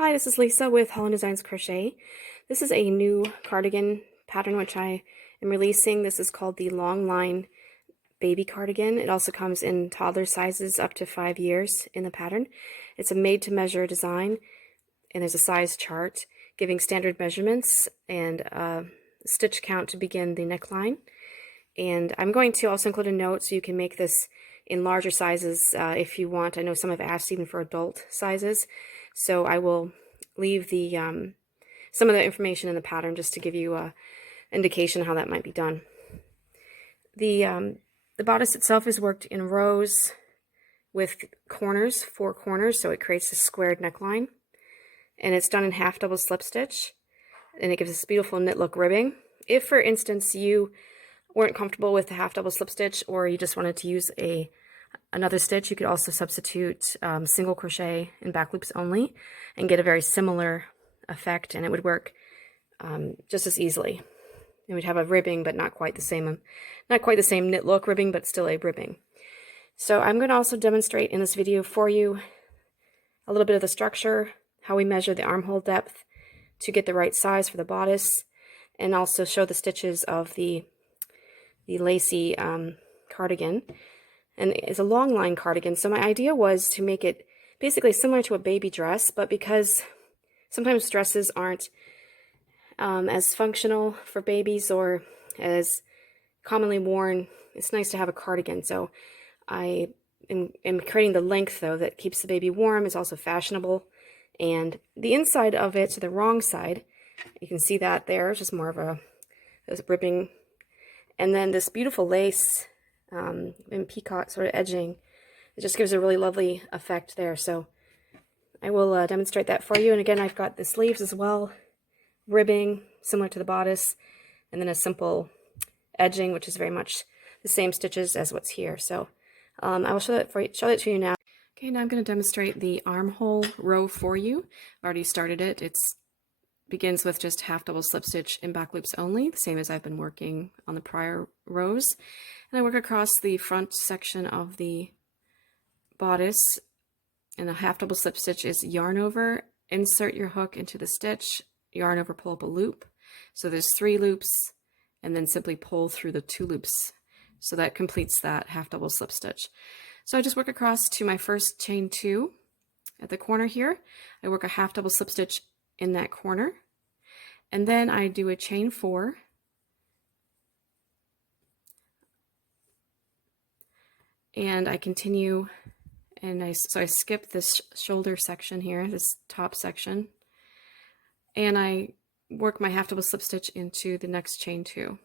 Hi, this is Lisa with Holland Designs Crochet. This is a new cardigan pattern which I am releasing. This is called the Longline baby cardigan. It also comes in toddler sizes up to 5 years in the pattern. It's a made-to-measure design, and there's a size chart giving standard measurements and a stitch count to begin the neckline. And I'm going to also include a note so you can make this in larger sizes if you want. I know some have asked even for adult sizes, so I will leave the some of the information in the pattern just to give you an indication how that might be done. The bodice itself is worked in rows with corners, 4 corners, so it creates a squared neckline, and it's done in half double slip stitch, and it gives this beautiful knit look ribbing. If, for instance, you weren't comfortable with the half double slip stitch, or you just wanted to use another stitch, you could also substitute single crochet in back loops only and get a very similar effect, and it would work just as easily. It would have a ribbing, but not quite the same knit look ribbing, but still a ribbing. So I'm going to also demonstrate in this video for you a little bit of the structure, how we measure the armhole depth to get the right size for the bodice, and also show the stitches of the lacy cardigan. And it's a long line cardigan, so my idea was to make it basically similar to a baby dress, but because sometimes dresses aren't as functional for babies or as commonly worn, it's nice to have a cardigan. So I am creating the length, though, that keeps the baby warm. It's also fashionable. And the inside of it, so the wrong side, you can see that there, it's just more of a ribbing. And then this beautiful lace and peacock sort of edging, it just gives a really lovely effect there. So I will demonstrate that for you. And again, I've got the sleeves as well, ribbing similar to the bodice, and then a simple edging, which is very much the same stitches as what's here. So I will show that to you now. Okay, now I'm going to demonstrate the armhole row for you. I've already started it. It begins with just half double slip stitch in back loops only, the same as I've been working on the prior rows. And I work across the front section of the bodice, and a half double slip stitch is yarn over, insert your hook into the stitch, yarn over, pull up a loop. So there's 3 loops, and then simply pull through the 2 loops. So that completes that half double slip stitch. So I just work across to my first chain 2 at the corner here. I work a half double slip stitch in that corner, and then I do a chain 4, and I continue, and so I skip this shoulder section here, this top section, and I work my half double slip stitch into the next chain 2.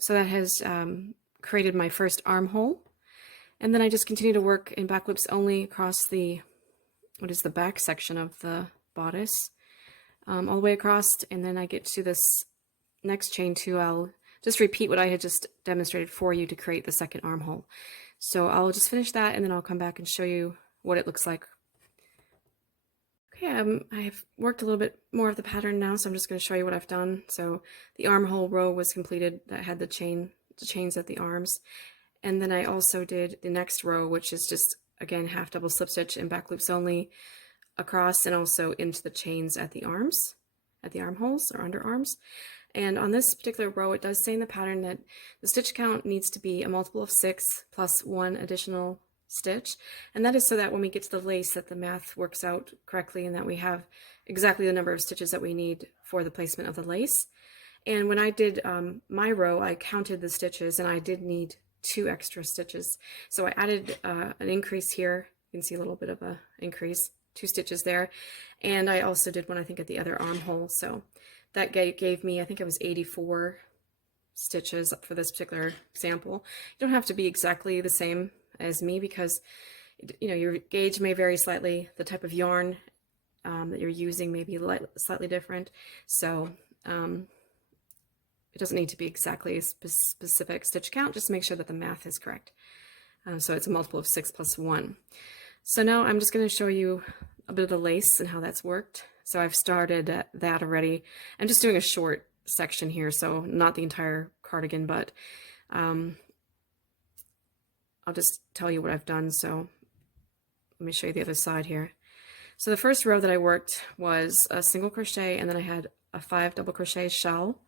So that has created my first armhole, and then I just continue to work in back loops only across the back section of the bodice, all the way across, and then I get to this next chain 2. I'll just repeat what I had just demonstrated for you to create the second armhole. So I'll just finish that, and then I'll come back and show you what it looks like. Okay, I've worked a little bit more of the pattern now, so I'm just going to show you what I've done. So the armhole row was completed. That had the chains at the arms, and then I also did the next row, which is just, again, half double slip stitch in back loops only across, and also into the chains at the arms, at the armholes or underarms. And on this particular row, it does say in the pattern that the stitch count needs to be a multiple of 6 plus 1 additional stitch, and that is so that when we get to the lace that the math works out correctly and that we have exactly the number of stitches that we need for the placement of the lace. And when I did my row, I counted the stitches, and I did need 2 extra stitches. So I added an increase here. You can see a little bit of a increase, 2 stitches there, and I also did one, I think, at the other armhole. So that gave me, I think it was 84 stitches for this particular example. You don't have to be exactly the same as me, because your gauge may vary slightly. The type of yarn that you're using may be slightly different. So it doesn't need to be exactly a specific stitch count. Just make sure that the math is correct. So it's a multiple of 6 plus 1. So now I'm just going to show you a bit of the lace and how that's worked. So I've started that already. I'm just doing a short section here, so not the entire cardigan, but I'll just tell you what I've done. So let me show you the other side here. So the first row that I worked was a single crochet, and then I had a 5 double crochet shell,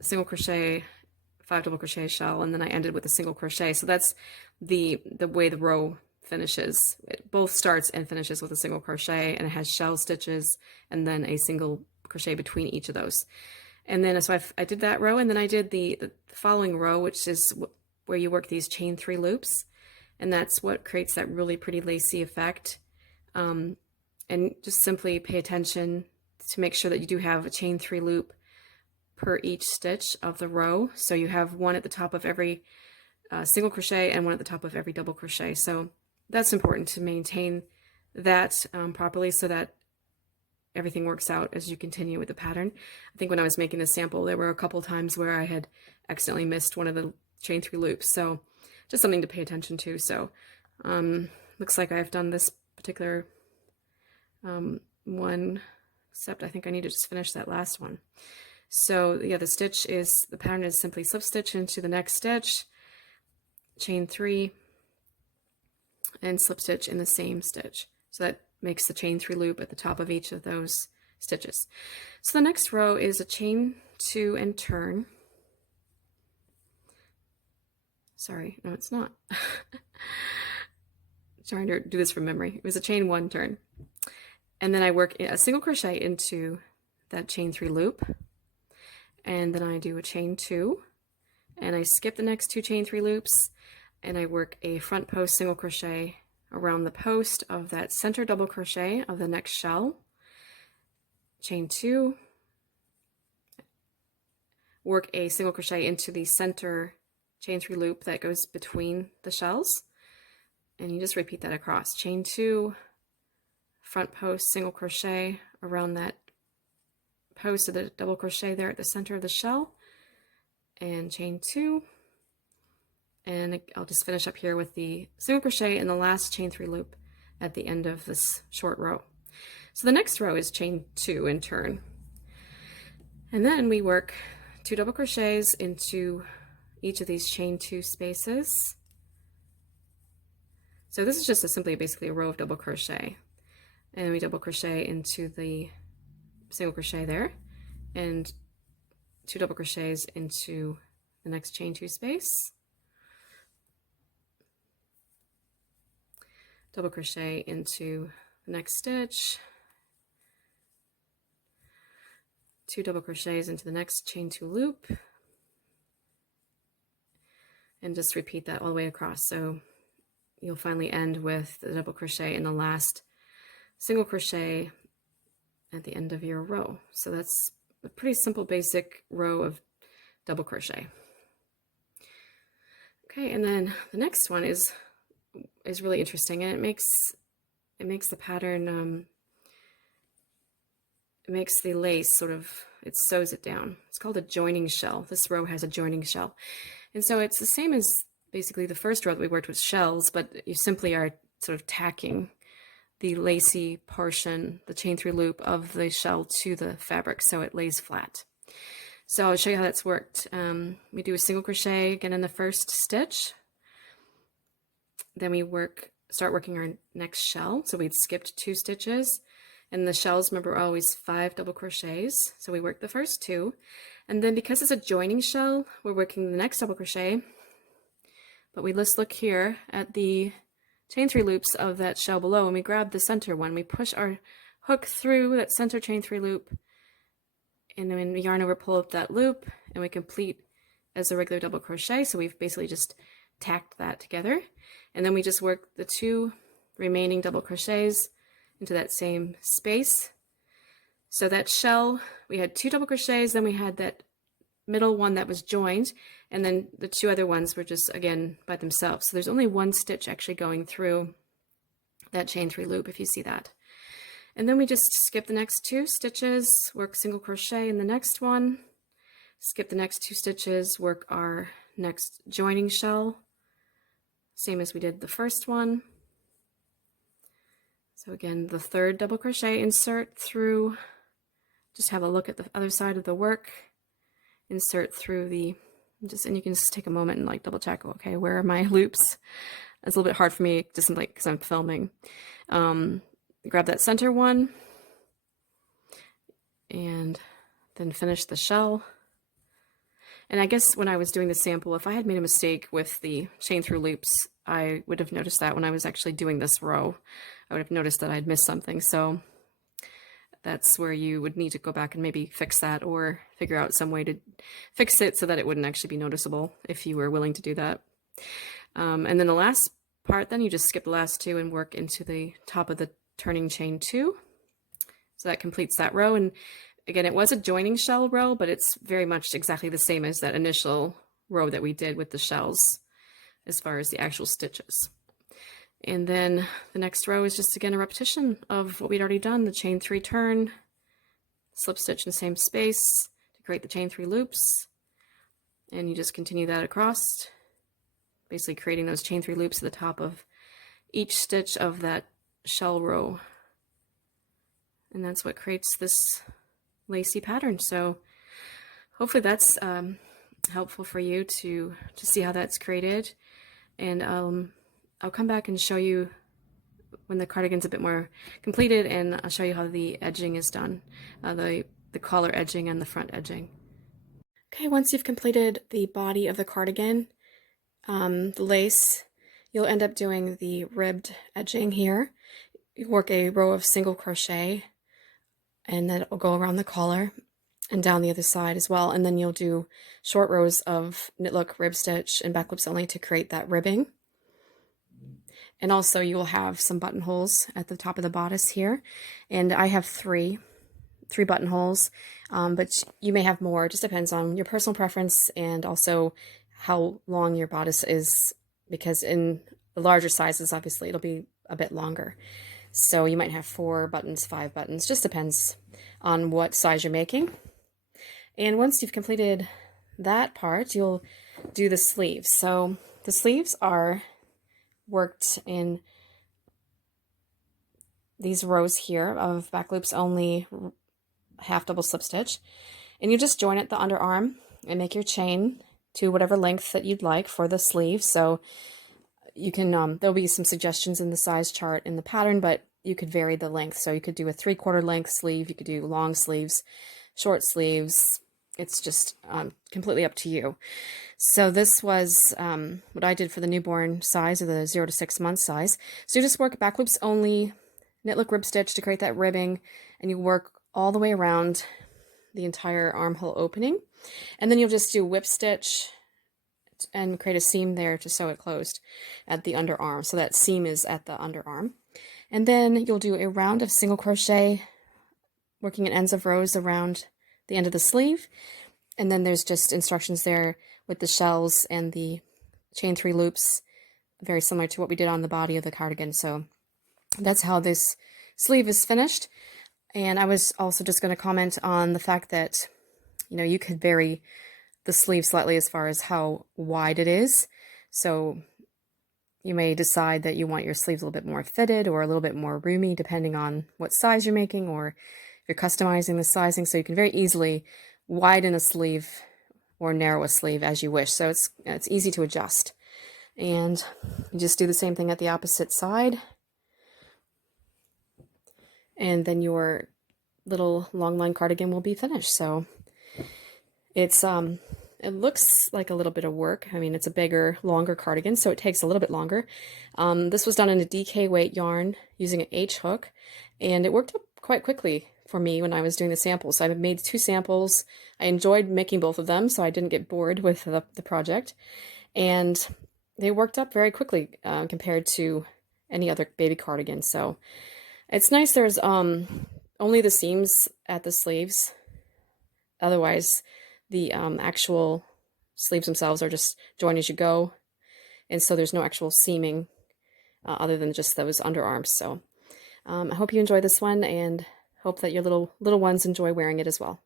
single crochet, 5 double crochet shell, and then I ended with a single crochet. So that's the way the row finishes. It both starts and finishes with a single crochet, and it has shell stitches and then a single crochet between each of those. And then so I did that row, and then I did the following row, which is where you work these chain 3 loops, and that's what creates that really pretty lacy effect. And just simply pay attention to make sure that you do have a chain 3 loop per each stitch of the row. So you have one at the top of every single crochet and one at the top of every double crochet. So that's important to maintain that properly so that everything works out as you continue with the pattern. I think when I was making the sample, there were a couple times where I had accidentally missed one of the chain 3 loops. So just something to pay attention to. So looks like I've done this particular one, except I think I need to just finish that last one. So yeah, the pattern is simply slip stitch into the next stitch, chain 3, and slip stitch in the same stitch. So that makes the chain 3 loop at the top of each of those stitches. So the next row is a chain 2 and turn. Sorry, no, it's not. Trying to do this from memory. It was a chain 1 turn. And then I work a single crochet into that chain 3 loop. And then I do a chain 2. And I skip the next 2 chain 3 loops. And I work a front post single crochet around the post of that center double crochet of the next shell. Chain 2. Work a single crochet into the center chain 3 loop that goes between the shells. And you just repeat that across. Chain 2, front post single crochet around that post of the double crochet there at the center of the shell, and chain 2, and I'll just finish up here with the single crochet in the last chain 3 loop at the end of this short row. So the next row is chain 2 and turn, and then we work 2 double crochets into each of these chain 2 spaces. So this is just basically a row of double crochet, and we double crochet into the single crochet there, and 2 double crochets into the next chain 2 space, double crochet into the next stitch, 2 double crochets into the next chain 2 loop, and just repeat that all the way across. So you'll finally end with the double crochet in the last single crochet at the end of your row. So that's a pretty simple basic row of double crochet. Okay, and then the next one is really interesting, and it makes the pattern it makes the lace it sews it down. It's called a joining shell. This row has a joining shell, and so it's the same as basically the first row that we worked with shells, but you simply are sort of tacking the lacy portion, the chain 3 loop of the shell to the fabric so it lays flat. So I'll show you how that's worked. We do a single crochet again in the first stitch. Then we start working our next shell. So we'd skipped 2 stitches, and the shells, remember, are always 5 double crochets. So we work the first 2, and then because it's a joining shell, we're working the next double crochet. But let's look here at the chain 3 loops of that shell below, and we grab the center one. We push our hook through that center chain 3 loop, and then we yarn over, pull up that loop, and we complete as a regular double crochet. So we've basically just tacked that together, and then we just work the 2 remaining double crochets into that same space. So that shell, we had 2 double crochets, then we had that middle one that was joined, and then the 2 other ones were just again by themselves. So there's only 1 stitch actually going through that chain 3 loop, if you see that. And then we just skip the next 2 stitches, work single crochet in the next one, skip the next 2 stitches, work our next joining shell, same as we did the first one. So again, the 3rd double crochet, insert through, just have a look at the other side of the work, insert through the, and you can just take a moment and double check, okay, where are my loops? It's a little bit hard for me just because I'm filming. grab that center one and then finish the shell. And I guess when I was doing the sample, if I had made a mistake with the chain through loops, I would have noticed that when I was actually doing this row. I would have noticed that I'd missed something. So that's where you would need to go back and maybe fix that, or figure out some way to fix it so that it wouldn't actually be noticeable if you were willing to do that. And then the last part, then you just skip the last two and work into the top of the turning chain 2. So that completes that row. And again, it was a joining shell row, but it's very much exactly the same as that initial row that we did with the shells as far as the actual stitches. And then the next row is just, again, a repetition of what we'd already done, the chain 3 turn, slip stitch in the same space to create the chain 3 loops. And you just continue that across, basically creating those chain 3 loops at the top of each stitch of that shell row. And that's what creates this lacy pattern. So hopefully that's helpful for you to see how that's created. And I'll come back and show you when the cardigan's a bit more completed, and I'll show you how the edging is done, the collar edging and the front edging. Okay, once you've completed the body of the cardigan, the lace, you'll end up doing the ribbed edging here. You work a row of single crochet, and then it will go around the collar and down the other side as well. And then you'll do short rows of knit look rib stitch and back loops only to create that ribbing. And also you will have some buttonholes at the top of the bodice here. And I have three buttonholes, but you may have more. It just depends on your personal preference and also how long your bodice is, because in the larger sizes, obviously it'll be a bit longer. So you might have 4 buttons, 5 buttons, just depends on what size you're making. And once you've completed that part, you'll do the sleeves. So the sleeves are worked in these rows here of back loops only, half double slip stitch. And you just join at the underarm and make your chain to whatever length that you'd like for the sleeve. So you can, there'll be some suggestions in the size chart in the pattern, but you could vary the length. So you could do a 3/4 length sleeve, you could do long sleeves, short sleeves. It's just completely up to you. So this was what I did for the newborn size, or the 0 to 6 month size. So you just work back loops only, knit look rib stitch to create that ribbing, and you work all the way around the entire armhole opening. And then you'll just do whip stitch and create a seam there to sew it closed at the underarm. So that seam is at the underarm. And then you'll do a round of single crochet, working at ends of rows around the end of the sleeve. And then there's just instructions there with the shells and the chain 3 loops, very similar to what we did on the body of the cardigan. So that's how this sleeve is finished. And I was also just going to comment on the fact that, you know, you could vary the sleeve slightly as far as how wide it is. So you may decide that you want your sleeves a little bit more fitted or a little bit more roomy, depending on what size you're making, or if you're customizing the sizing. So you can very easily widen a sleeve or narrow a sleeve as you wish. So it's easy to adjust. And you just do the same thing at the opposite side. And then your little long line cardigan will be finished. So it's it looks like a little bit of work. I mean, it's a bigger, longer cardigan, so it takes a little bit longer. This was done in a DK weight yarn using an H hook, and it worked up quite quickly for me when I was doing the samples. So I made 2 samples. I enjoyed making both of them, so I didn't get bored with the project. And they worked up very quickly compared to any other baby cardigan. So it's nice there's only the seams at the sleeves. Otherwise, the actual sleeves themselves are just join as you go. And so there's no actual seaming other than just those underarms. So I hope you enjoy this one, and hope that your little ones enjoy wearing it as well.